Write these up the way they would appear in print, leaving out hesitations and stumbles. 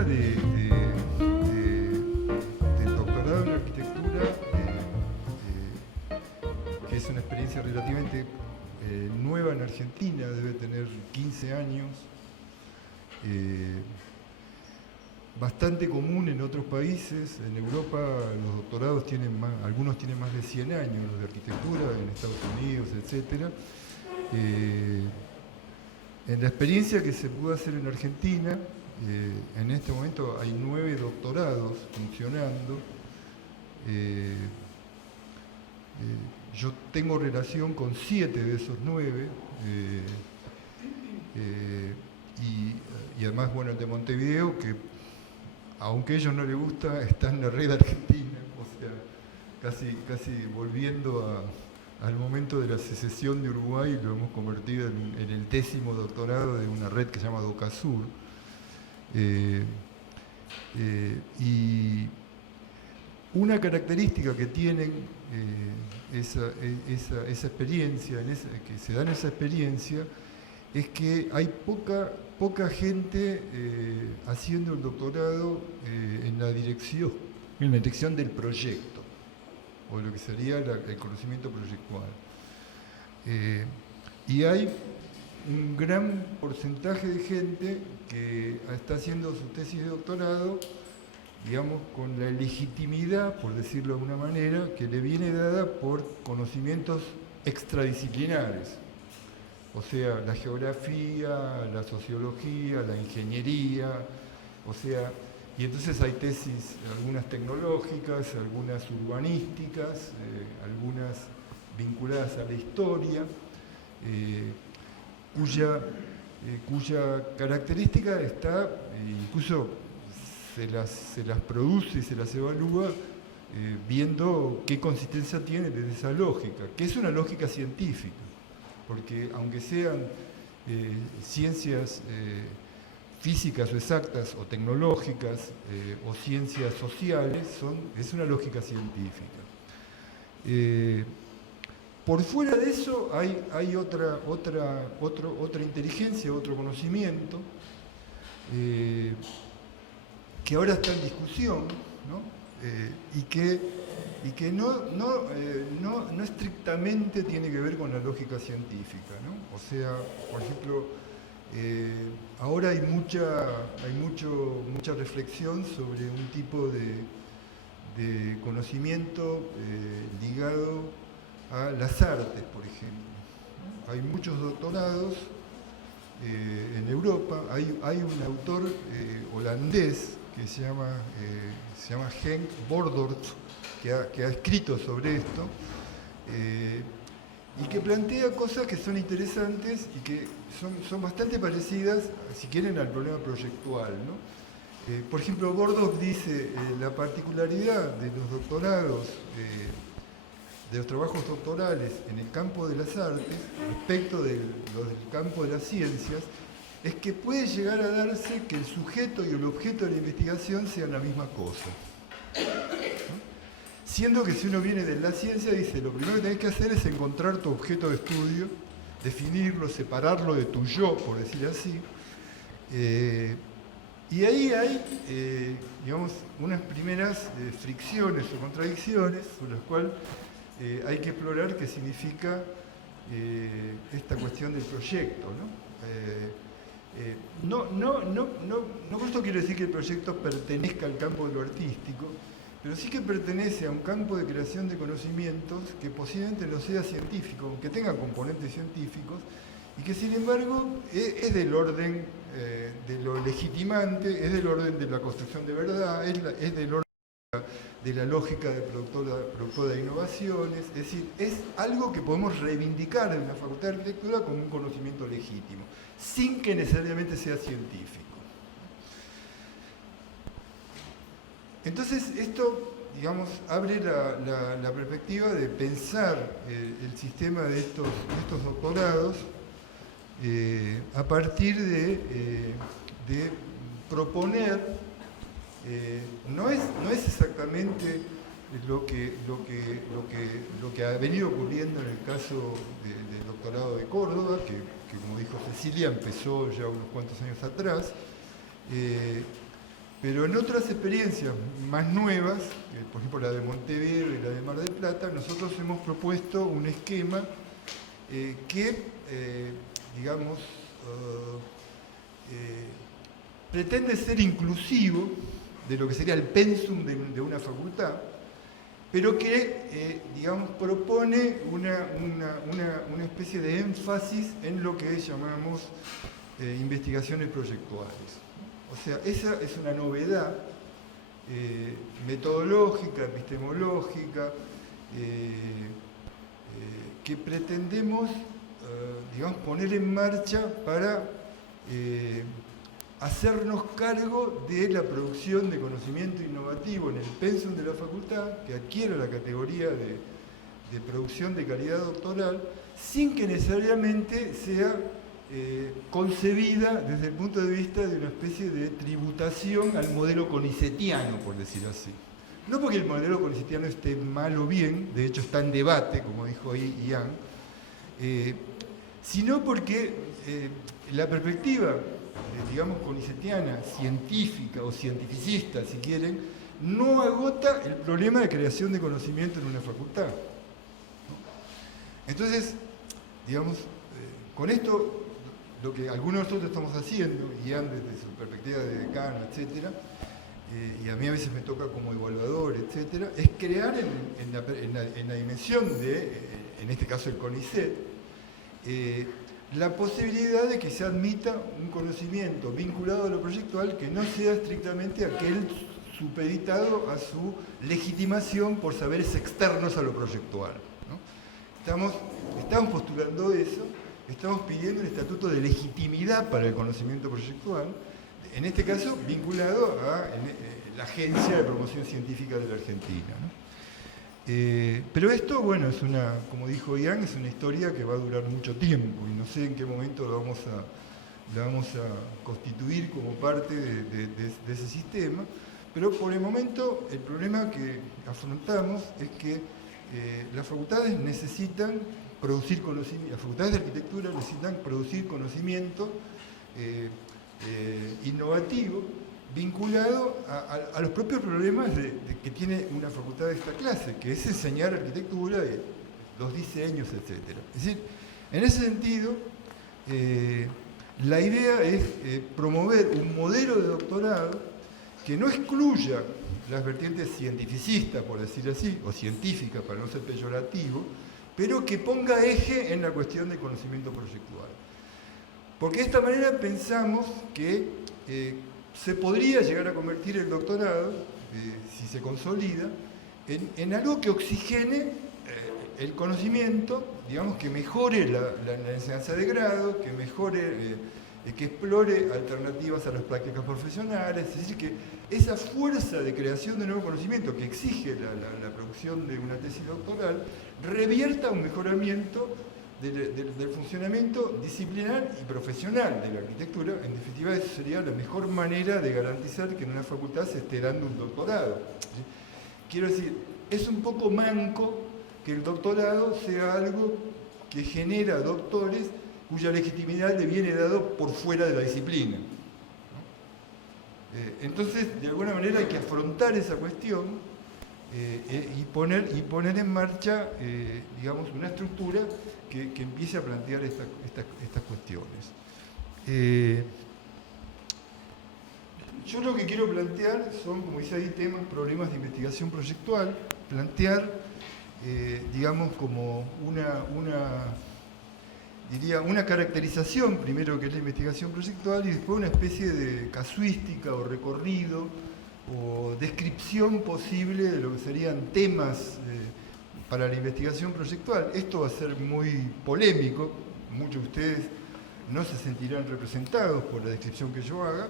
experiencia del doctorado en arquitectura, que es una experiencia relativamente nueva en Argentina, debe tener 15 años, bastante común en otros países. En Europa los doctorados tienen más, algunos tienen más de 100 años, los de arquitectura, en Estados Unidos, etc. En la experiencia que se pudo hacer en Argentina, en este momento hay 9 doctorados funcionando. Yo tengo relación con 7 de esos 9, y además, bueno, el de Montevideo, que aunque a ellos no les gusta, está en la red argentina, o sea, casi volviendo al momento de la secesión de Uruguay, lo hemos convertido en el 10º doctorado de una red que se llama DOCASUR. Y una característica que tienen esa experiencia, que se da en esa experiencia, es que hay poca gente haciendo el doctorado en la dirección del proyecto, o lo que sería el conocimiento proyectual. Y hay un gran porcentaje de gente que está haciendo su tesis de doctorado, digamos, con la legitimidad, por decirlo de alguna manera, que le viene dada por conocimientos extradisciplinares. O sea, la geografía, la sociología, la ingeniería, o sea, y entonces hay tesis, algunas tecnológicas, algunas urbanísticas, algunas vinculadas a la historia, cuya característica está, incluso se las produce y se las evalúa viendo qué consistencia tiene desde esa lógica, que es una lógica científica, porque aunque sean ciencias físicas o exactas o tecnológicas o ciencias sociales, es una lógica científica. Por fuera de eso hay otra inteligencia, otro conocimiento, que ahora está en discusión, ¿no? Y que no estrictamente tiene que ver con la lógica científica, ¿no? O sea, por ejemplo, ahora hay mucha reflexión sobre un tipo de conocimiento ligado a las artes, por ejemplo. Hay muchos doctorados en Europa. Hay un autor holandés que se llama Henk Bordort, que ha escrito sobre esto, y que plantea cosas que son interesantes y que son bastante parecidas, si quieren, al problema proyectual, ¿no? Por ejemplo, Bordort dice la particularidad de los doctorados, de los trabajos doctorales en el campo de las artes respecto del campo de las ciencias, es que puede llegar a darse que el sujeto y el objeto de la investigación sean la misma cosa, ¿no? Siendo que si uno viene de la ciencia, dice, lo primero que tenés que hacer es encontrar tu objeto de estudio, definirlo, separarlo de tu yo, por decir así. Y ahí hay, digamos, unas primeras fricciones o contradicciones sobre las cuales hay que explorar qué significa esta cuestión del proyecto, ¿no? No con esto quiero decir que el proyecto pertenezca al campo de lo artístico, pero sí que pertenece a un campo de creación de conocimientos que posiblemente no sea científico, que tenga componentes científicos, y que sin embargo es del orden de lo legitimante, es del orden de la construcción de verdad, es del orden de la lógica de productora de innovaciones, es decir, es algo que podemos reivindicar en la Facultad de Arquitectura como un conocimiento legítimo, sin que necesariamente sea científico. Entonces, esto, digamos, abre la perspectiva de pensar el sistema de estos doctorados a partir de proponer, no es exactamente lo que ha venido ocurriendo en el caso del doctorado de Córdoba, que como dijo Cecilia, empezó ya unos cuantos años atrás, Pero en otras experiencias más nuevas, por ejemplo la de Montevideo y la de Mar del Plata, nosotros hemos propuesto un esquema que, digamos, pretende ser inclusivo de lo que sería el pensum de una facultad, pero que, digamos, propone una especie de énfasis en lo que llamamos investigaciones proyectuales. O sea, esa es una novedad metodológica, epistemológica, que pretendemos, digamos, poner en marcha para hacernos cargo de la producción de conocimiento innovativo en el pensum de la facultad, que adquiere la categoría de producción de calidad doctoral, sin que necesariamente sea concebida desde el punto de vista de una especie de tributación al modelo conicetiano, por decirlo así. No porque el modelo conicetiano esté mal o bien, de hecho está en debate, como dijo ahí Ian, sino porque la perspectiva, digamos, conicetiana, científica o cientificista, si quieren, no agota el problema de creación de conocimiento en una facultad. Entonces, digamos, con esto, lo que algunos de nosotros estamos haciendo, Ian desde su perspectiva de decano, etcétera, y a mí a veces me toca como evaluador, etcétera, es crear en la dimensión de, en este caso el CONICET, la posibilidad de que se admita un conocimiento vinculado a lo proyectual que no sea estrictamente aquel supeditado a su legitimación por saberes externos a lo proyectual, ¿no? Estamos postulando eso, estamos pidiendo un estatuto de legitimidad para el conocimiento proyectual, en este caso vinculado a la Agencia de Promoción Científica de la Argentina, ¿no? Pero esto, bueno, es como dijo Ian, es una historia que va a durar mucho tiempo y no sé en qué momento la vamos a constituir como parte de ese sistema, pero por el momento el problema que afrontamos es que las facultades necesitan producir conocimiento, las facultades de arquitectura necesitan producir conocimiento innovativo vinculado a los propios problemas que tiene una facultad de esta clase, que es enseñar arquitectura, los diseños, etc. Es decir, en ese sentido, la idea es promover un modelo de doctorado que no excluya las vertientes cientificistas, por decir así, o científicas, para no ser peyorativo, pero que ponga eje en la cuestión del conocimiento proyectual. Porque de esta manera pensamos que se podría llegar a convertir el doctorado, si se consolida, en algo que oxigene el conocimiento, digamos, que mejore la enseñanza de grado, que mejore, que explore alternativas a las prácticas profesionales, es decir, que esa fuerza de creación de nuevo conocimiento que exige la producción de una tesis doctoral revierta un mejoramiento del funcionamiento disciplinar y profesional de la arquitectura. En definitiva, eso sería la mejor manera de garantizar que en una facultad se esté dando un doctorado. Quiero decir, es un poco manco que el doctorado sea algo que genera doctores cuya legitimidad le viene dado por fuera de la disciplina. Entonces, de alguna manera hay que afrontar esa cuestión y poner en marcha, digamos, una estructura que empiece a plantear estas cuestiones. Yo lo que quiero plantear son, como dice ahí, problemas de investigación proyectual, plantear, digamos, como una caracterización, primero, que es la investigación proyectual, y después una especie de casuística o recorrido o descripción posible de lo que serían temas para la investigación proyectual. Esto va a ser muy polémico, muchos de ustedes no se sentirán representados por la descripción que yo haga,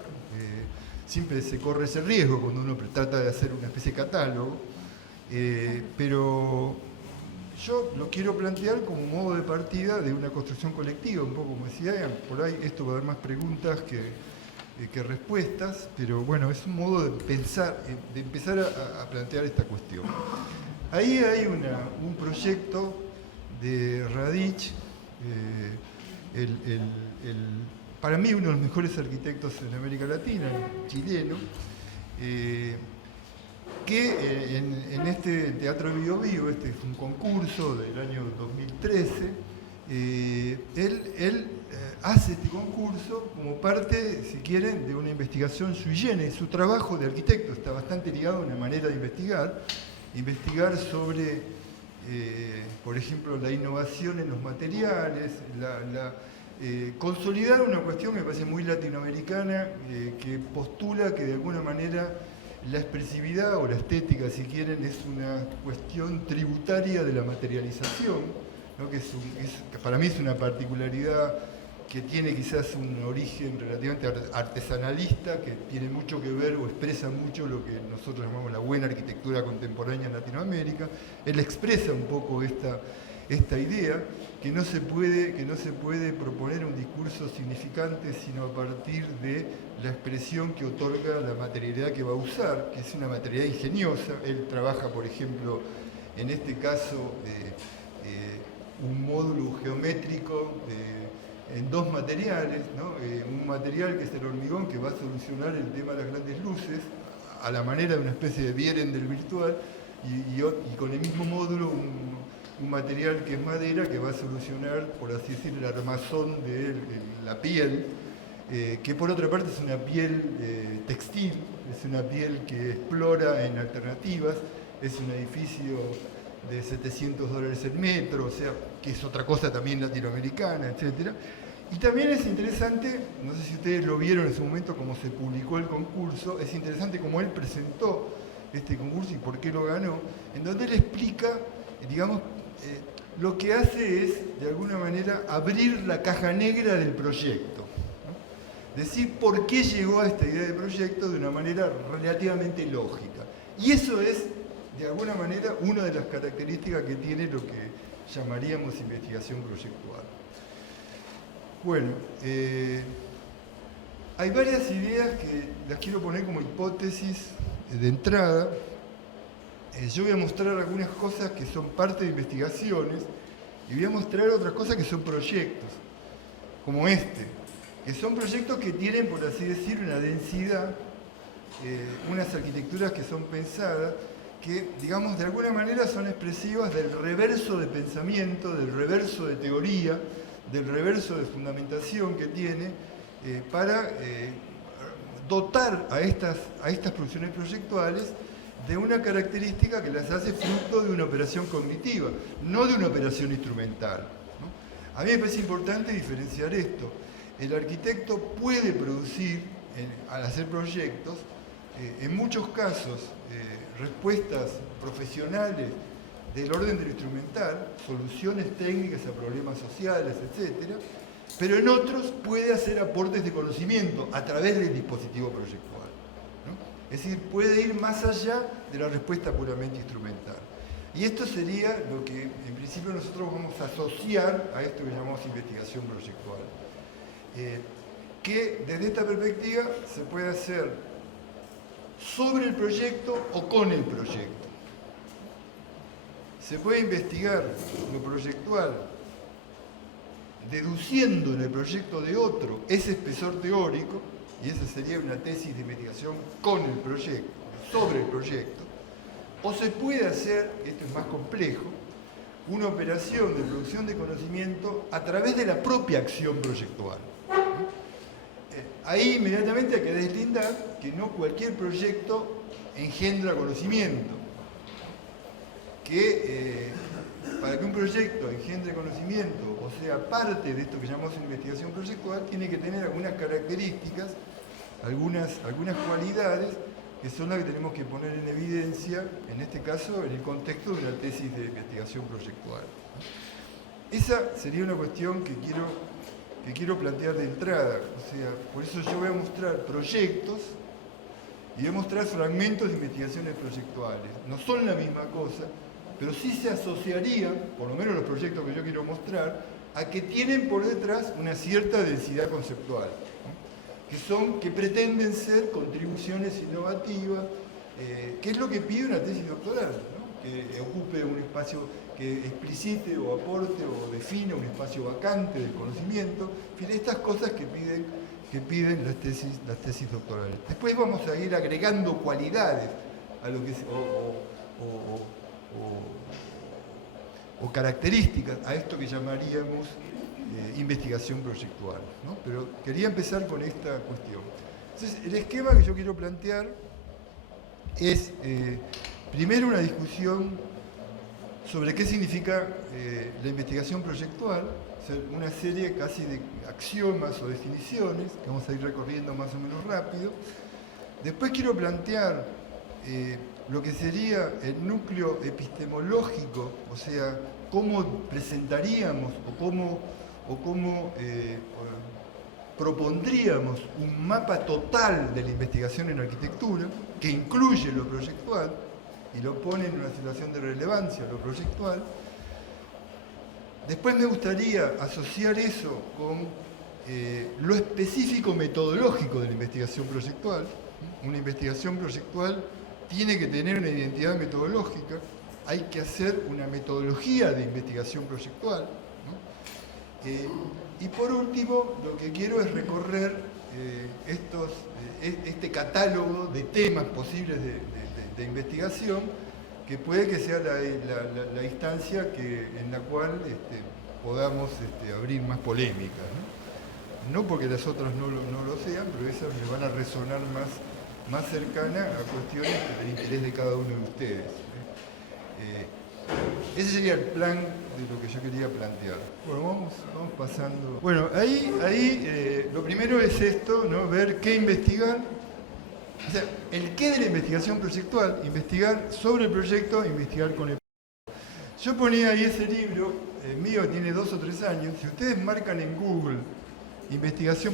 siempre se corre ese riesgo cuando uno trata de hacer una especie de catálogo, pero yo lo quiero plantear como modo de partida de una construcción colectiva, un poco como decía Ian. Por ahí esto va a dar más preguntas que respuestas, pero bueno, es un modo de pensar, de empezar a plantear esta cuestión. Ahí hay un proyecto de Radich, para mí uno de los mejores arquitectos en América Latina, chileno, que en este Teatro Bio Bio, este es un concurso del año 2013, él hace este concurso como parte, si quieren, de una investigación sui generis. Su trabajo de arquitecto está bastante ligado a una manera de investigar sobre, por ejemplo, la innovación en los materiales, consolidar una cuestión que me parece muy latinoamericana, que postula que de alguna manera la expresividad o la estética, si quieren, es una cuestión tributaria de la materialización, ¿no? Que para mí es una particularidad que tiene quizás un origen relativamente artesanalista, que tiene mucho que ver o expresa mucho lo que nosotros llamamos la buena arquitectura contemporánea en Latinoamérica. Él expresa un poco esta idea, que no se puede proponer un discurso significante sino a partir de la expresión que otorga la materialidad que va a usar, que es una materialidad ingeniosa. Él trabaja, por ejemplo, en este caso, un módulo geométrico en dos materiales, ¿no? Un material que es el hormigón, que va a solucionar el tema de las grandes luces, a la manera de una especie de Behrender virtual, y con el mismo módulo un material que es madera, que va a solucionar, por así decirlo, el armazón de la piel, que por otra parte es una piel textil, es una piel que explora en alternativas, es un edificio de $700 el metro, o sea, que es otra cosa también latinoamericana, etc. Y también es interesante, no sé si ustedes lo vieron en su momento, cómo se publicó el concurso, es interesante cómo él presentó este concurso y por qué lo ganó, en donde él explica, digamos, lo que hace es, de alguna manera, abrir la caja negra del proyecto. ¿No? Decir por qué llegó a esta idea de proyecto de una manera relativamente lógica. Y eso es, de alguna manera, una de las características que tiene lo que llamaríamos investigación proyectual. Bueno, hay varias ideas que las quiero poner como hipótesis de entrada. Yo voy a mostrar algunas cosas que son parte de investigaciones y voy a mostrar otras cosas que son proyectos, como este, que son proyectos que tienen, por así decir, una densidad, unas arquitecturas que son pensadas, que, digamos, de alguna manera son expresivas del reverso de pensamiento, del reverso de teoría, del reverso de fundamentación que tiene para dotar a estas producciones proyectuales de una característica que las hace fruto de una operación cognitiva, no de una operación instrumental, ¿no? A mí me parece importante diferenciar esto. El arquitecto puede producir, al hacer proyectos, en muchos casos, respuestas profesionales del orden de lo instrumental, soluciones técnicas a problemas sociales, etc., pero en otros puede hacer aportes de conocimiento a través del dispositivo proyectual. Es decir, puede ir más allá de la respuesta puramente instrumental. Y esto sería lo que en principio nosotros vamos a asociar a esto que llamamos investigación proyectual. Que desde esta perspectiva se puede hacer sobre el proyecto o con el proyecto. Se puede investigar lo proyectual deduciendo en el proyecto de otro ese espesor teórico, y esa sería una tesis de investigación con el proyecto, sobre el proyecto, o se puede hacer, esto es más complejo, una operación de producción de conocimiento a través de la propia acción proyectual. Ahí inmediatamente hay que deslindar que no cualquier proyecto engendra conocimiento, que para que un proyecto engendre conocimiento o sea parte de esto que llamamos investigación proyectual, tiene que tener algunas características, algunas cualidades que son las que tenemos que poner en evidencia, en este caso, en el contexto de una tesis de investigación proyectual. Esa sería una cuestión que quiero plantear de entrada. O sea, por eso yo voy a mostrar proyectos y voy a mostrar fragmentos de investigaciones proyectuales. No son la misma cosa, pero sí se asociarían, por lo menos los proyectos que yo quiero mostrar, a que tienen por detrás una cierta densidad conceptual, ¿no? que pretenden ser contribuciones innovativas, que es lo que pide una tesis doctoral, ¿no? Que ocupe un espacio, que explicite o aporte o define un espacio vacante del conocimiento, en fin, estas cosas que que piden las tesis doctorales. Después vamos a ir agregando cualidades a lo que o características a esto que llamaríamos investigación proyectual, ¿no? Pero quería empezar con esta cuestión. Entonces, el esquema que yo quiero plantear es primero una discusión sobre qué significa la investigación proyectual, o sea, una serie casi de axiomas o definiciones que vamos a ir recorriendo más o menos rápido. Después quiero plantear lo que sería el núcleo epistemológico, o sea, cómo presentaríamos o cómo propondríamos un mapa total de la investigación en arquitectura, que incluye lo proyectual y lo pone en una situación de relevancia, lo proyectual. Después me gustaría asociar eso con lo específico metodológico de la investigación proyectual. Una investigación proyectual tiene que tener una identidad metodológica, hay que hacer una metodología de investigación proyectual, ¿no? Y por último, lo que quiero es recorrer este catálogo de temas posibles de investigación, que puede que sea la instancia en la cual podamos abrir más polémicas, ¿no? No porque las otras no lo sean, pero esas me van a resonar más cercana a cuestiones del interés de cada uno de ustedes. Ese sería el plan de lo que yo quería plantear. Bueno, vamos pasando. Bueno, ahí lo primero es esto, ¿no? Ver qué investigar. O sea, el qué de la investigación proyectual, investigar sobre el proyecto, investigar con el proyecto. Yo ponía ahí ese libro, mío, tiene 2 o 3 años. Si ustedes marcan en Google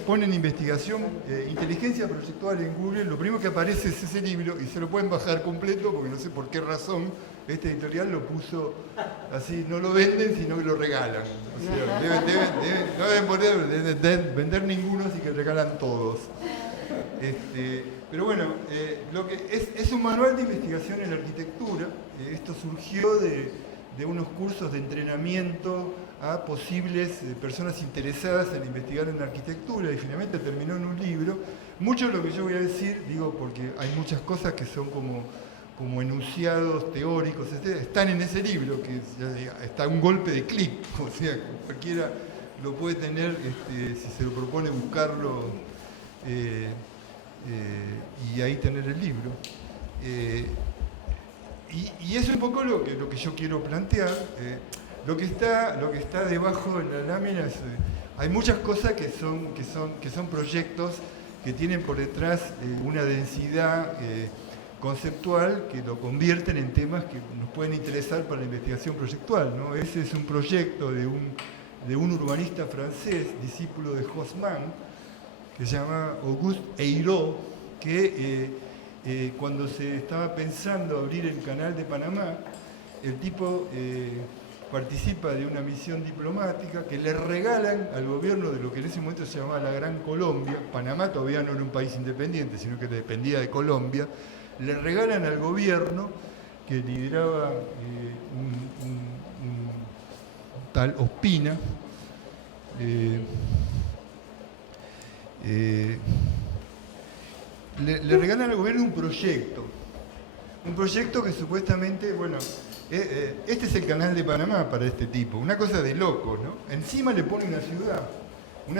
ponen investigación, inteligencia proyectual en Google, lo primero que aparece es ese libro y se lo pueden bajar completo porque no sé por qué razón este editorial lo puso así, no lo venden sino que lo regalan. O sea, no deben poder vender ninguno, así que regalan todos. Pero bueno, lo que es un manual de investigación en arquitectura. Esto surgió de unos cursos de entrenamiento a posibles personas interesadas en investigar en arquitectura y finalmente terminó en un libro. Mucho de lo que yo voy a decir, digo porque hay muchas cosas que son como enunciados teóricos, están en ese libro, que está un golpe de clic, o sea, cualquiera lo puede tener si se lo propone buscarlo y ahí tener el libro. Y eso es un poco lo que yo quiero plantear. Lo que está debajo de la lámina hay muchas cosas que son proyectos que tienen por detrás una densidad conceptual que lo convierten en temas que nos pueden interesar para la investigación proyectual, ¿no? Ese es un proyecto de un urbanista francés, discípulo de Haussmann, que se llama Auguste Eyraud, que cuando se estaba pensando abrir el canal de Panamá, el tipo participa de una misión diplomática que le regalan al gobierno de lo que en ese momento se llamaba la Gran Colombia. Panamá todavía no era un país independiente, sino que dependía de Colombia. Le regalan al gobierno que lideraba un tal Ospina, le regalan al gobierno un proyecto que supuestamente, bueno, este es el canal de Panamá para este tipo, una cosa de locos, ¿no? Encima le pone una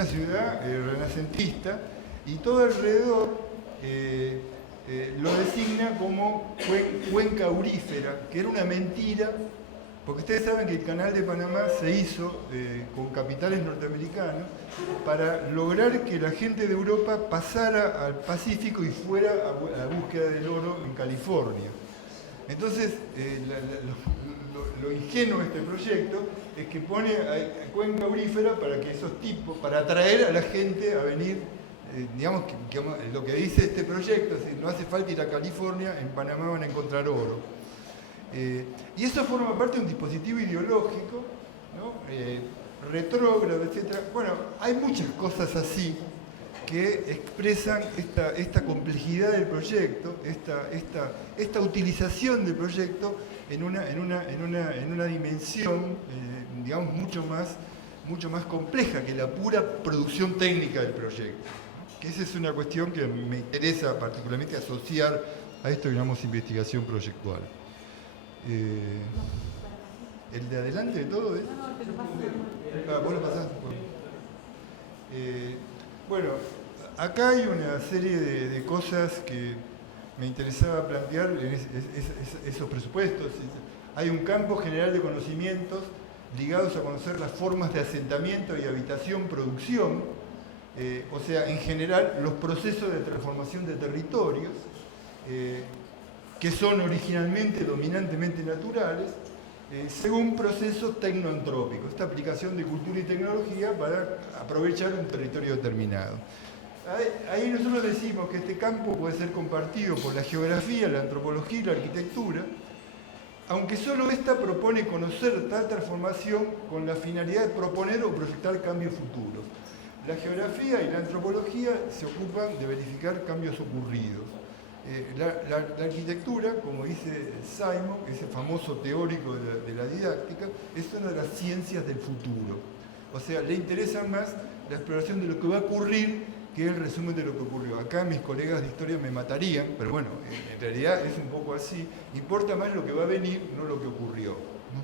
ciudad renacentista, y todo alrededor lo designa como cuenca aurífera, que era una mentira, porque ustedes saben que el canal de Panamá se hizo con capitales norteamericanos para lograr que la gente de Europa pasara al Pacífico y fuera a la búsqueda del oro en California. Entonces, lo ingenuo de este proyecto es que pone cuenca aurífera para que esos tipos, para atraer a la gente a venir, digamos que lo que dice este proyecto es que no hace falta ir a California, en Panamá van a encontrar oro. Y eso forma parte de un dispositivo ideológico, ¿no? Retrógrado, etc. Bueno, hay muchas cosas así que expresan esta complejidad del proyecto, esta utilización del proyecto en una dimensión, digamos, mucho más compleja que la pura producción técnica del proyecto. que esa es una cuestión que me interesa particularmente asociar a esto que llamamos investigación proyectual. ¿El de adelante de todo es? No, te lo paso. Vos lo pasás. Bueno, acá hay una serie de cosas que me interesaba plantear en esos presupuestos. Hay un campo general de conocimientos ligados a conocer las formas de asentamiento y habitación-producción, o sea, en general, los procesos de transformación de territorios, que son originalmente dominantemente naturales, según procesos tecnoantrópicos, esta aplicación de cultura y tecnología para aprovechar un territorio determinado. Ahí nosotros decimos que este campo puede ser compartido por la geografía, la antropología y la arquitectura, aunque solo esta propone conocer tal transformación con la finalidad de proponer o proyectar cambios futuros. La geografía y la antropología se ocupan de verificar cambios ocurridos. La arquitectura, como dice Simon, ese famoso teórico de la didáctica, es una de las ciencias del futuro. O sea, le interesa más la exploración de lo que va a ocurrir que el resumen de lo que ocurrió. Acá mis colegas de historia me matarían, pero bueno, en realidad es un poco así. Importa más lo que va a venir, no lo que ocurrió, ¿no?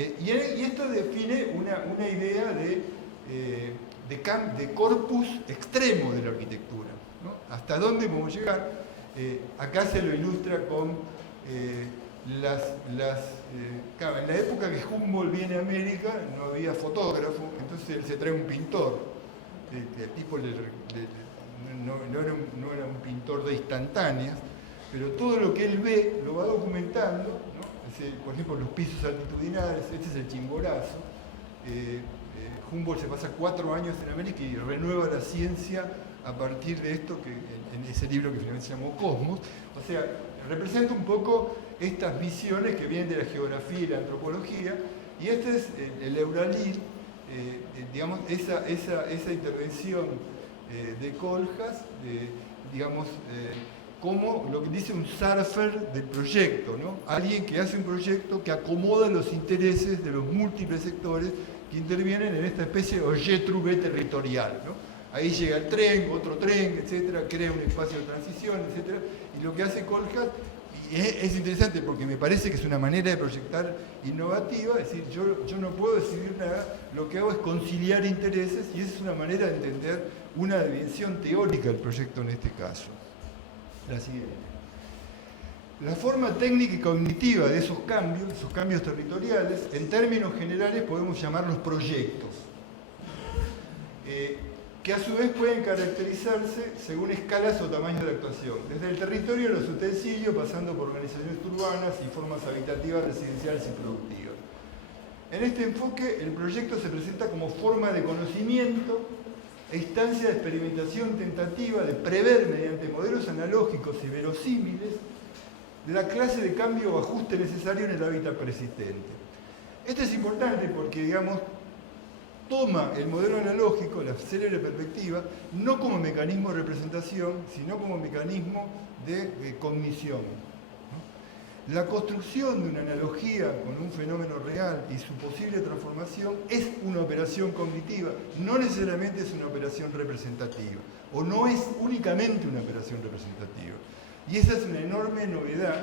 Y esto define una idea de corpus extremo de la arquitectura, ¿no? ¿Hasta dónde podemos llegar? Acá se lo ilustra con claro, en la época que Humboldt viene a América no había fotógrafo, entonces él se trae un pintor. El tipo no era un pintor de instantáneas, pero todo lo que él ve lo va documentando, ¿no? Por ejemplo, los pisos altitudinales, este es el Chimborazo. Humboldt se pasa 4 años en América y renueva la ciencia a partir de esto, que en ese libro que finalmente se llamó Cosmos. O sea, representa un poco estas visiones que vienen de la geografía y la antropología, y este es el Euralir, digamos, esa intervención de Kohlhaas, digamos, como lo que dice un surfer del proyecto, ¿no? Alguien que hace un proyecto que acomoda los intereses de los múltiples sectores que intervienen en esta especie de ojet-trouvé territorial, ¿no? Ahí llega el tren, otro tren, etcétera, crea un espacio de transición, etcétera, y lo que hace Kohlhaas, y es interesante porque me parece que es una manera de proyectar innovativa, es decir, yo no puedo decidir nada, lo que hago es conciliar intereses, y esa es una manera de entender una dimensión teórica del proyecto en este caso. La siguiente. La forma técnica y cognitiva de esos cambios territoriales, en términos generales podemos llamarlos proyectos, que a su vez pueden caracterizarse según escalas o tamaños de actuación, desde el territorio de los utensilios, pasando por organizaciones urbanas y formas habitativas, residenciales y productivas. En este enfoque, el proyecto se presenta como forma de conocimiento e instancia de experimentación tentativa de prever mediante modelos analógicos y verosímiles la clase de cambio o ajuste necesario en el hábitat persistente. Esto es importante porque, digamos, toma el modelo analógico, la célebre perspectiva, no como mecanismo de representación, sino como mecanismo de cognición. La construcción de una analogía con un fenómeno real y su posible transformación es una operación cognitiva, no necesariamente es una operación representativa, o no es únicamente una operación representativa. Y esa es una enorme novedad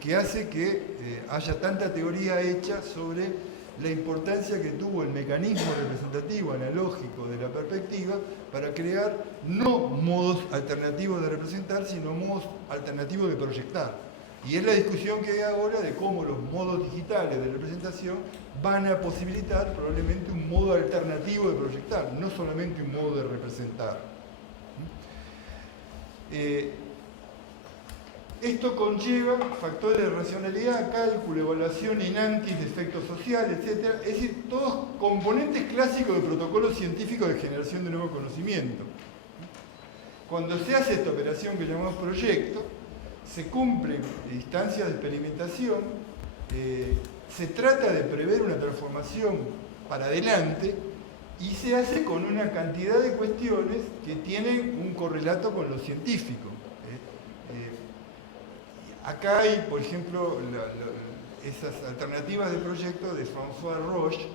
que hace que haya tanta teoría hecha sobre la importancia que tuvo el mecanismo representativo analógico de la perspectiva para crear no modos alternativos de representar, sino modos alternativos de proyectar. Y es la discusión que hay ahora de cómo los modos digitales de representación van a posibilitar probablemente un modo alternativo de proyectar, no solamente un modo de representar. Esto conlleva factores de racionalidad, cálculo, evaluación in antis de efectos sociales, etc. Es decir, todos componentes clásicos de protocolos científicos de generación de nuevo conocimiento. Cuando se hace esta operación que llamamos proyecto, se cumplen instancias de experimentación, se trata de prever una transformación para adelante y se hace con una cantidad de cuestiones que tienen un correlato con lo científico. Acá hay, por ejemplo, esas alternativas de proyecto de François Roche,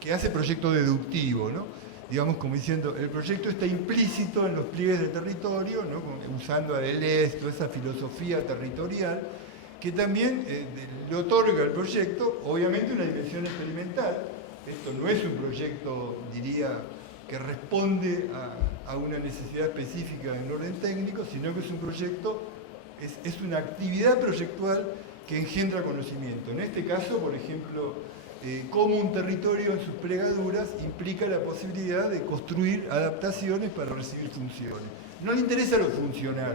que hace proyecto deductivo, ¿no? digamos, como diciendo, el proyecto está implícito en los pliegues de territorio, ¿no? Usando a Deleuze, toda esa filosofía territorial, que también le otorga al proyecto, obviamente, una dimensión experimental. Esto no es un proyecto, diría, que responde a una necesidad específica en orden técnico, sino que es un proyecto, es una actividad proyectual que engendra conocimiento. En este caso, por ejemplo, cómo un territorio en sus plegaduras implica la posibilidad de construir adaptaciones para recibir funciones. No le interesa lo funcional,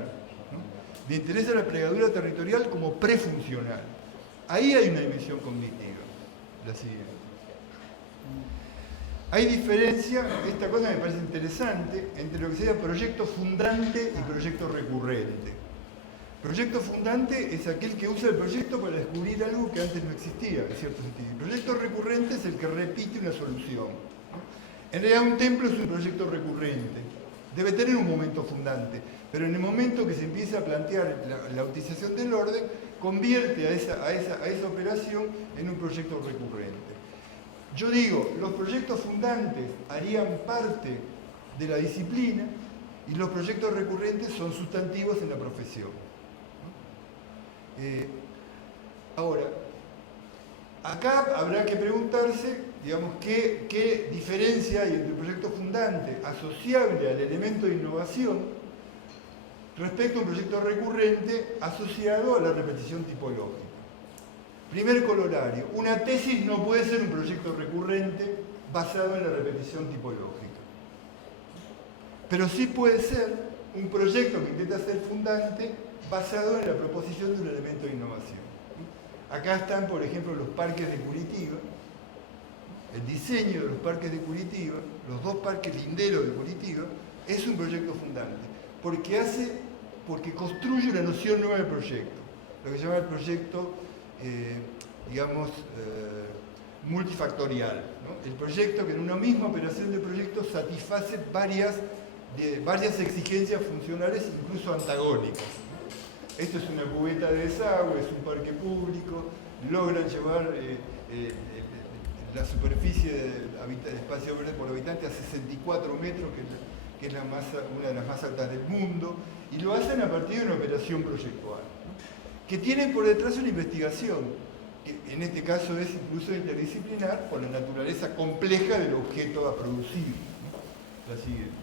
¿no? Le interesa la plegadura territorial como prefuncional. Ahí hay una dimensión cognitiva, la siguiente. Hay diferencia, esta cosa me parece interesante, entre lo que sería proyecto fundante y proyecto recurrente. Proyecto fundante es aquel que usa el proyecto para descubrir algo que antes no existía, en cierto sentido. El proyecto recurrente es el que repite una solución. En realidad un templo es un proyecto recurrente. Debe tener un momento fundante, pero en el momento que se empieza a plantear la utilización del orden, convierte a esa operación en un proyecto recurrente. Yo digo, los proyectos fundantes harían parte de la disciplina y los proyectos recurrentes son sustantivos en la profesión. Ahora, acá habrá que preguntarse, digamos, qué diferencia hay entre el proyecto fundante asociable al elemento de innovación respecto a un proyecto recurrente asociado a la repetición tipológica. Primer corolario, una tesis no puede ser un proyecto recurrente basado en la repetición tipológica. Pero sí puede ser un proyecto que intenta ser fundante basado en la proposición de un elemento de innovación. Acá están, por ejemplo, los parques de Curitiba, el diseño de los parques de Curitiba, los dos parques linderos de Curitiba, es un proyecto fundante, porque construye una noción nueva del proyecto, lo que se llama el proyecto, digamos, multifactorial, ¿no? El proyecto que en una misma operación de proyecto satisface varias exigencias funcionales, incluso antagónicas. Esto es una cubeta de desagüe, es un parque público, logran llevar la superficie de espacio verde por habitante a 64 metros, que es una de las más altas del mundo, y lo hacen a partir de una operación proyectual, ¿no? Que tienen por detrás una investigación, que en este caso es incluso interdisciplinar, por la naturaleza compleja del objeto a producir, ¿no? La siguiente.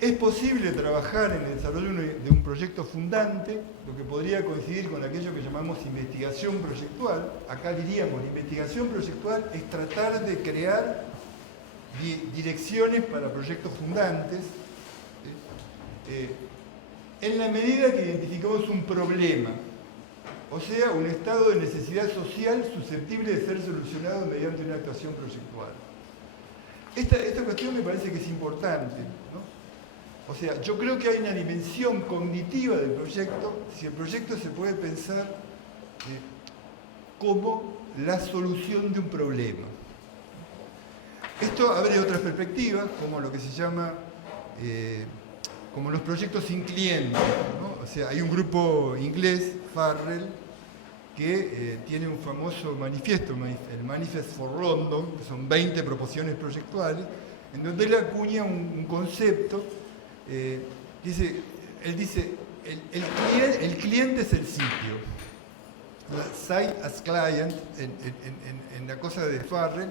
Es posible trabajar en el desarrollo de un proyecto fundante, lo que podría coincidir con aquello que llamamos investigación proyectual. Acá diríamos, la investigación proyectual es tratar de crear direcciones para proyectos fundantes, en la medida que identificamos un problema, o sea, un estado de necesidad social susceptible de ser solucionado mediante una actuación proyectual. Esta cuestión me parece que es importante, ¿no? O sea, yo creo que hay una dimensión cognitiva del proyecto, si el proyecto se puede pensar como la solución de un problema. Esto abre otras perspectivas, como lo que se llama, como los proyectos sin cliente, ¿no? O sea, hay un grupo inglés, Farrell, que tiene un famoso manifiesto, el Manifest for London, que son 20 proposiciones proyectuales, en donde él acuña un concepto. Él dice, el cliente es el sitio, site as client en la cosa de Farrell,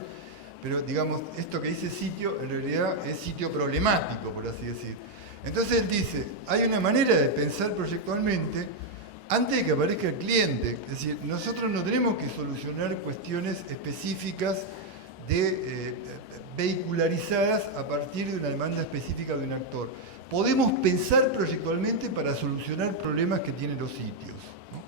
pero digamos, esto que dice sitio en realidad es sitio problemático, por así decir. Entonces él dice, hay una manera de pensar proyectualmente antes de que aparezca el cliente, es decir, nosotros no tenemos que solucionar cuestiones específicas vehicularizadas a partir de una demanda específica de un actor. Podemos pensar proyectualmente para solucionar problemas que tienen los sitios, ¿no?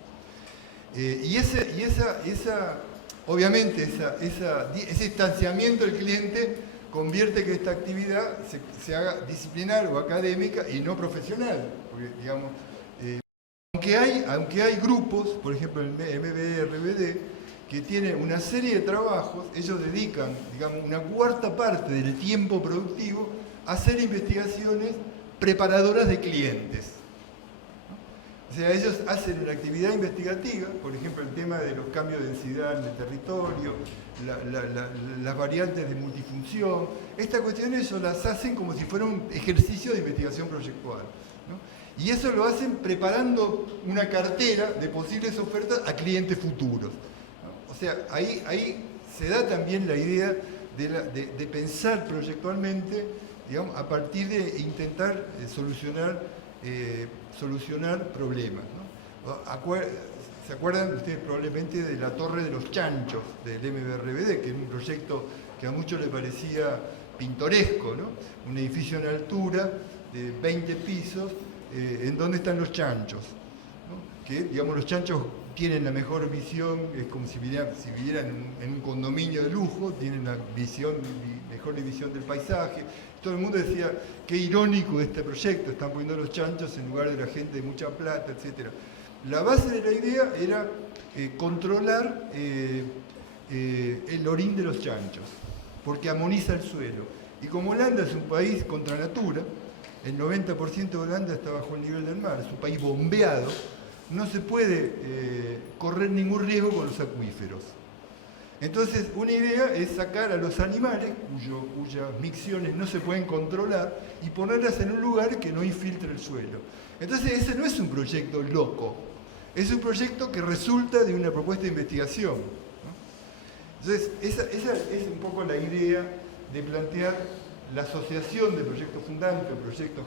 Obviamente ese distanciamiento del cliente convierte que esta actividad se haga disciplinar o académica y no profesional. Porque, digamos, aunque hay grupos, por ejemplo el MBE-RBD, que tienen una serie de trabajos, ellos dedican, digamos, una cuarta parte del tiempo productivo a hacer investigaciones preparadoras de clientes. O sea, ellos hacen una actividad investigativa, por ejemplo, el tema de los cambios de densidad en el territorio, las variantes de multifunción. Estas cuestiones ellos las hacen como si fuera un ejercicio de investigación proyectual, ¿no? Y eso lo hacen preparando una cartera de posibles ofertas a clientes futuros, ¿no? O sea, ahí se da también la idea de pensar proyectualmente, digamos, a partir de intentar solucionar problemas, ¿no? ¿Se acuerdan ustedes probablemente de la Torre de los Chanchos del MBRBD, que era un proyecto que a muchos les parecía pintoresco, ¿no? Un edificio en altura de 20 pisos, en donde están los chanchos, ¿no? Que, digamos, los chanchos tienen la mejor visión, es como si vivieran en un condominio de lujo, tienen la mejor visión del paisaje. Todo el mundo decía, qué irónico este proyecto, están poniendo los chanchos en lugar de la gente de mucha plata, etc. La base de la idea era controlar el orín de los chanchos, porque amoniza el suelo. Y como Holanda es un país contra natura, el 90% de Holanda está bajo el nivel del mar, es un país bombeado, no se puede correr ningún riesgo con los acuíferos. Entonces, una idea es sacar a los animales, cuyas micciones no se pueden controlar, y ponerlas en un lugar que no infiltre el suelo. Entonces, ese no es un proyecto loco, es un proyecto que resulta de una propuesta de investigación, ¿no? Entonces, esa es un poco la idea de plantear la asociación de proyectos fundantes, proyectos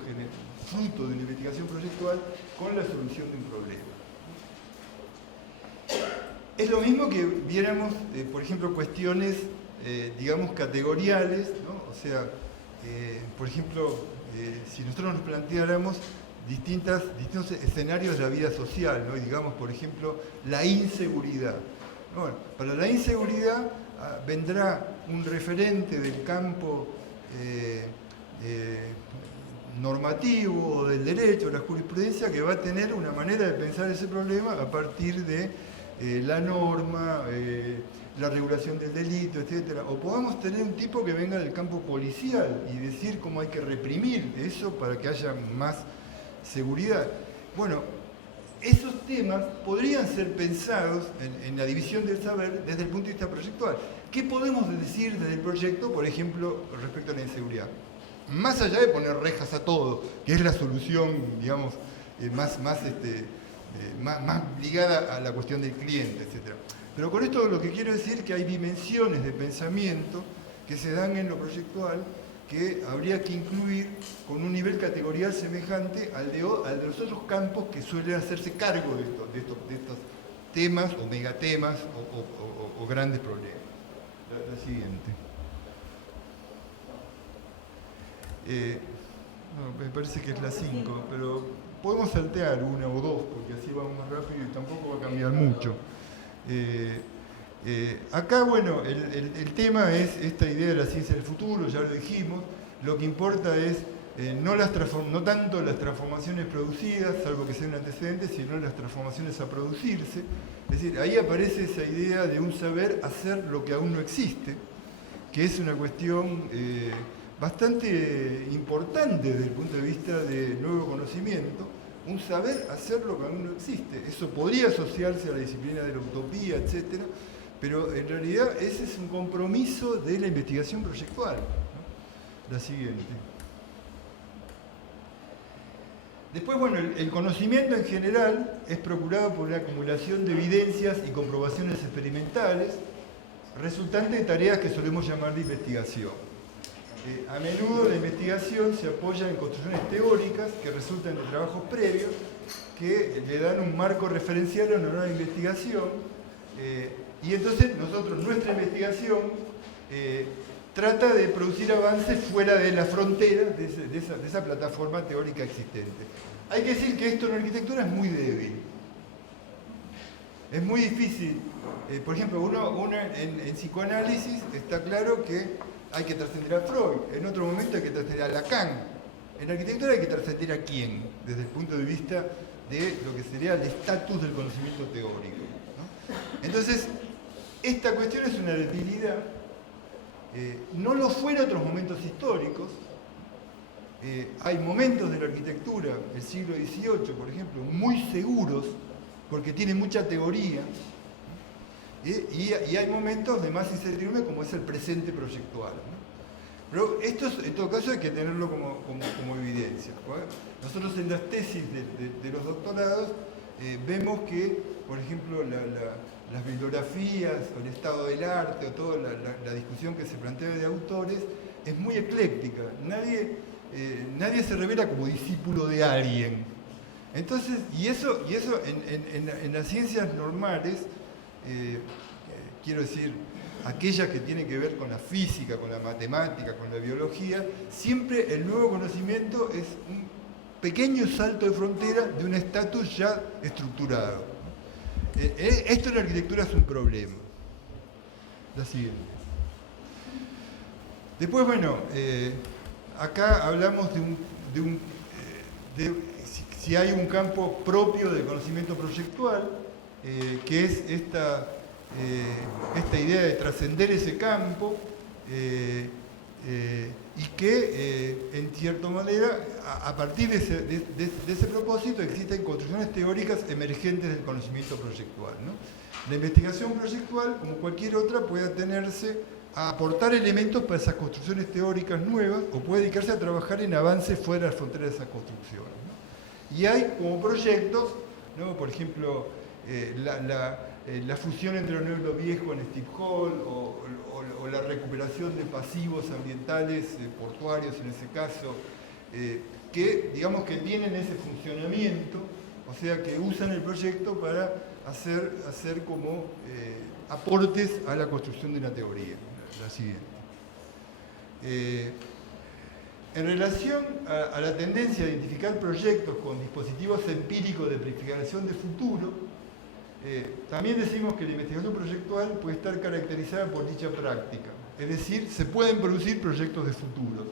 fruto de una investigación proyectual, con la solución de un problema. Es lo mismo que viéramos, por ejemplo, cuestiones, digamos, categoriales, ¿no? O sea, por ejemplo, si nosotros nos planteáramos distintos escenarios de la vida social, ¿no? Y digamos, por ejemplo, la inseguridad. Bueno, para la inseguridad vendrá un referente del campo normativo o del derecho, la jurisprudencia, que va a tener una manera de pensar ese problema a partir de la norma, la regulación del delito, etc. O podemos tener un tipo que venga del campo policial y decir cómo hay que reprimir eso para que haya más seguridad. Bueno, esos temas podrían ser pensados en la división del saber desde el punto de vista proyectual. ¿Qué podemos decir desde el proyecto, por ejemplo, respecto a la inseguridad? Más allá de poner rejas a todo, que es la solución, digamos, más ligada a la cuestión del cliente, etc. Pero con esto lo que quiero decir es que hay dimensiones de pensamiento que se dan en lo proyectual que habría que incluir con un nivel categorial semejante al de los otros campos que suelen hacerse cargo de estos temas o megatemas o grandes problemas. La siguiente. No, me parece que es la 5, pero podemos saltear una o dos, porque así vamos más rápido y tampoco va a cambiar mucho. Acá, bueno, el tema es esta idea de la ciencia del futuro, ya lo dijimos. Lo que importa es no tanto las transformaciones producidas, salvo que sea un antecedente, sino las transformaciones a producirse. Es decir, ahí aparece esa idea de un saber hacer lo que aún no existe, que es una cuestión bastante importante desde el punto de vista de nuevo conocimiento, un saber hacer lo que aún no existe. Eso podría asociarse a la disciplina de la utopía, etc., pero en realidad ese es un compromiso de la investigación proyectual, ¿no? La siguiente. Después, bueno, el conocimiento en general es procurado por la acumulación de evidencias y comprobaciones experimentales, resultante de tareas que solemos llamar de investigación. A menudo la investigación se apoya en construcciones teóricas que resultan de trabajos previos que le dan un marco referencial a una nueva investigación, y entonces nuestra investigación trata de producir avances fuera de las fronteras de esa plataforma teórica existente. Hay que decir que esto en arquitectura es muy débil. Es muy difícil. Por ejemplo, en psicoanálisis está claro que hay que trascender a Freud, en otro momento hay que trascender a Lacan. En arquitectura hay que trascender a quién, desde el punto de vista de lo que sería el estatus del conocimiento teórico, ¿no? Entonces, esta cuestión es una debilidad. No lo fue en otros momentos históricos, Hay momentos de la arquitectura del siglo XVIII, por ejemplo, muy seguros, porque tienen mucha teoría, y hay momentos de más incertidumbre, como es el presente proyectual, ¿no? Pero esto, en todo caso, hay que tenerlo como evidencia, ¿no? Nosotros en las tesis de los doctorados vemos que, por ejemplo, las bibliografías, o el estado del arte, o toda la discusión que se plantea de autores, es muy ecléctica. Nadie se revela como discípulo de alguien. Entonces, y eso en las ciencias normales, quiero decir, aquellas que tienen que ver con la física, con la matemática, con la biología, siempre el nuevo conocimiento es un pequeño salto de frontera de un estatus ya estructurado. Esto en la arquitectura es un problema. La siguiente. Después, bueno, acá hablamos de si hay un campo propio del conocimiento proyectual, que es esta idea de trascender ese campo, y que, en cierta manera, a partir de ese propósito, existen construcciones teóricas emergentes del conocimiento proyectual, ¿no? La investigación proyectual, como cualquier otra, puede atenerse a aportar elementos para esas construcciones teóricas nuevas, o puede dedicarse a trabajar en avances fuera de las fronteras de esas construcciones, ¿no? Y hay como proyectos, ¿no? Por ejemplo, la fusión entre lo nuevo y lo viejo en Steve Hall, o la recuperación de pasivos ambientales, portuarios en ese caso, que digamos que tienen ese funcionamiento, o sea que usan el proyecto para hacer como aportes a la construcción de una teoría. La siguiente. En relación a la tendencia a identificar proyectos con dispositivos empíricos de prefiguración de futuro, también decimos que la investigación proyectual puede estar caracterizada por dicha práctica. Es decir, se pueden producir proyectos de futuro,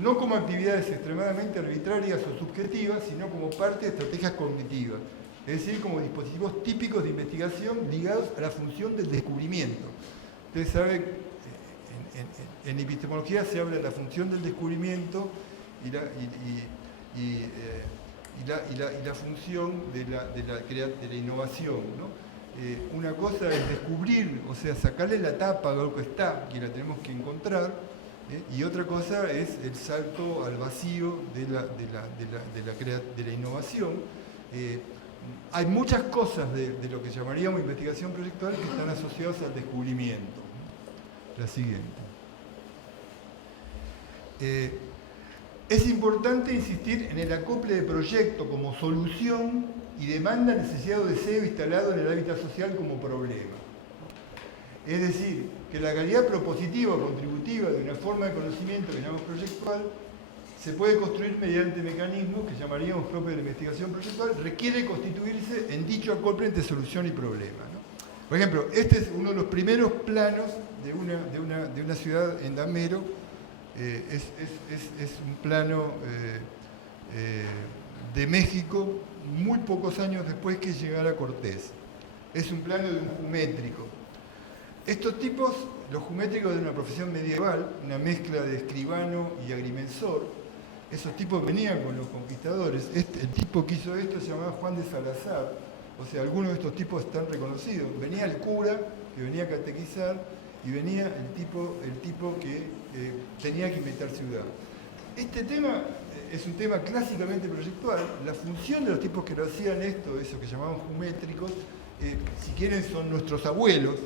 no como actividades extremadamente arbitrarias o subjetivas, sino como parte de estrategias cognitivas. Es decir, como dispositivos típicos de investigación ligados a la función del descubrimiento. Ustedes saben, en epistemología se habla de la función del descubrimiento y la función de la innovación, ¿no? Una cosa es descubrir, o sea, sacarle la tapa a algo que está, que la tenemos que encontrar, y otra cosa es el salto al vacío de la innovación. Hay muchas cosas de lo que llamaríamos investigación proyectual que están asociadas al descubrimiento. La siguiente. Es importante insistir en el acople de proyecto como solución y demanda, necesidad o deseo instalado en el hábitat social como problema. Es decir, que la calidad propositiva o contributiva de una forma de conocimiento que llamamos proyectual se puede construir mediante mecanismos que llamaríamos propios de la investigación proyectual, requiere constituirse en dicho acople entre solución y problema, ¿no? Por ejemplo, este es uno de los primeros planos de una ciudad en Damero. Es un plano de México muy pocos años después que llegara Cortés. Es un plano de un jumétrico. Estos tipos, los jumétricos de una profesión medieval, una mezcla de escribano y agrimensor, esos tipos venían con los conquistadores. El tipo que hizo esto se llamaba Juan de Salazar, o sea, algunos de estos tipos están reconocidos. Venía el cura, que venía a catequizar, y venía el tipo que tenía que inventar ciudad. Este tema es un tema clásicamente proyectual. La función de los tipos que lo hacían esto, eso que llamaban jumétricos, si quieren son nuestros abuelos,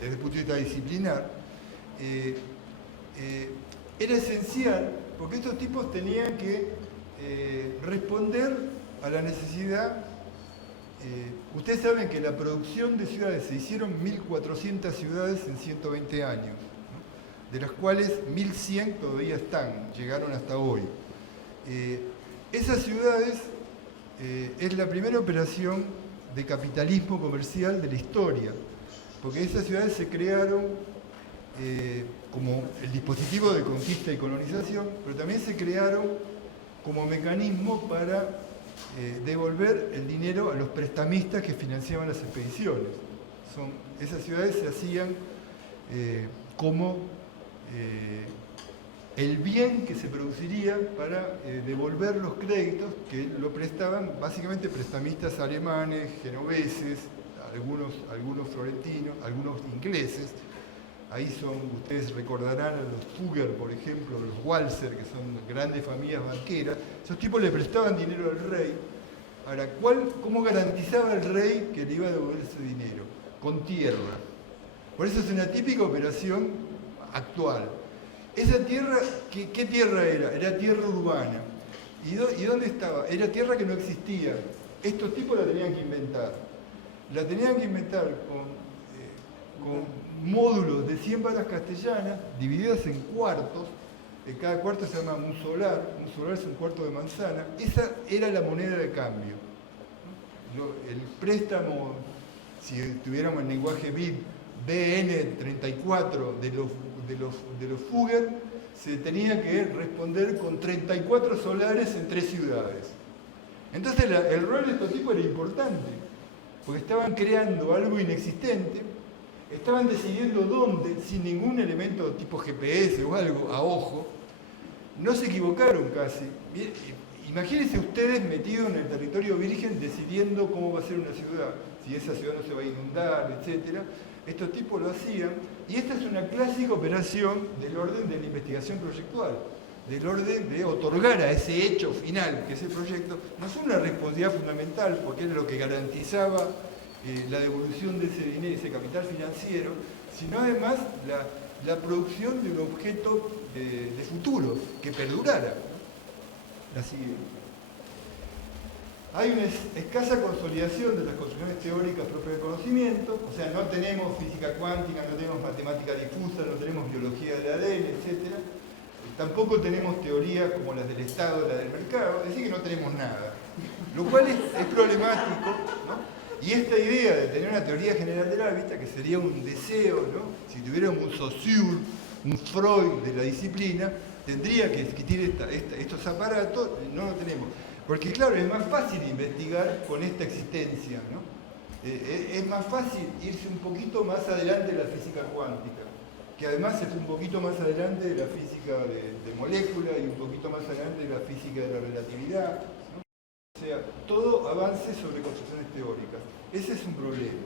desde el punto de vista disciplinar, era esencial porque estos tipos tenían que responder a la necesidad. Ustedes saben que la producción de ciudades, se hicieron 1.400 ciudades en 120 años, ¿no? De las cuales 1.100 todavía están, llegaron hasta hoy. Esas ciudades es la primera operación de capitalismo comercial de la historia, porque esas ciudades se crearon como el dispositivo de conquista y colonización, pero también se crearon como mecanismo para devolver el dinero a los prestamistas que financiaban las expediciones. Esas ciudades se hacían como el bien que se produciría para devolver los créditos que lo prestaban básicamente prestamistas alemanes, genoveses, algunos florentinos, algunos ingleses. Ahí ustedes recordarán a los Fugger, por ejemplo, los Walser, que son grandes familias banqueras. Esos tipos le prestaban dinero al rey. Ahora, ¿cómo garantizaba el rey que le iba a devolver ese dinero? Con tierra. Por eso es una típica operación actual. Esa tierra, ¿qué tierra era? Era tierra urbana. ¿Y dónde estaba? Era tierra que no existía. Estos tipos la tenían que inventar. La tenían que inventar con módulos de 100 varas castellanas, divididas en cuartos. Cada cuarto se llama un solar es un cuarto de manzana. Esa era la moneda de cambio. El préstamo, si tuviéramos el lenguaje BIP, BN34 de los Fugger, se tenía que responder con 34 solares en 3 ciudades. Entonces el rol de estos tipos era importante, porque estaban creando algo inexistente, estaban decidiendo dónde, sin ningún elemento tipo GPS o algo, a ojo. No se equivocaron casi. Imagínense ustedes metidos en el territorio virgen decidiendo cómo va a ser una ciudad, si esa ciudad no se va a inundar, etc. Estos tipos lo hacían, y esta es una clásica operación del orden de la investigación proyectual, del orden de otorgar a ese hecho final, que es el proyecto, no solo una responsabilidad fundamental, porque era lo que garantizaba la devolución de ese dinero, ese capital financiero, sino además la producción de un objeto de futuro, que perdurara. La siguiente. Hay una escasa consolidación de las construcciones teóricas propias del conocimiento, o sea, no tenemos física cuántica, no tenemos matemática difusa, no tenemos biología del ADN, etc. Tampoco tenemos teorías como las del Estado, la del mercado, es decir, que no tenemos nada. Lo cual es problemático, ¿no? Y esta idea de tener una teoría general del hábitat, que sería un deseo, ¿no? Si tuviéramos un Saussure, un Freud de la disciplina, tendría que existir estos aparatos, no lo tenemos. Porque claro, es más fácil investigar con esta existencia, ¿no? Es más fácil irse un poquito más adelante de la física cuántica, que además es un poquito más adelante de la física de moléculas y un poquito más adelante de la física de la relatividad, ¿no? O sea, todo avance sobre construcciones teóricas. Ese es un problema.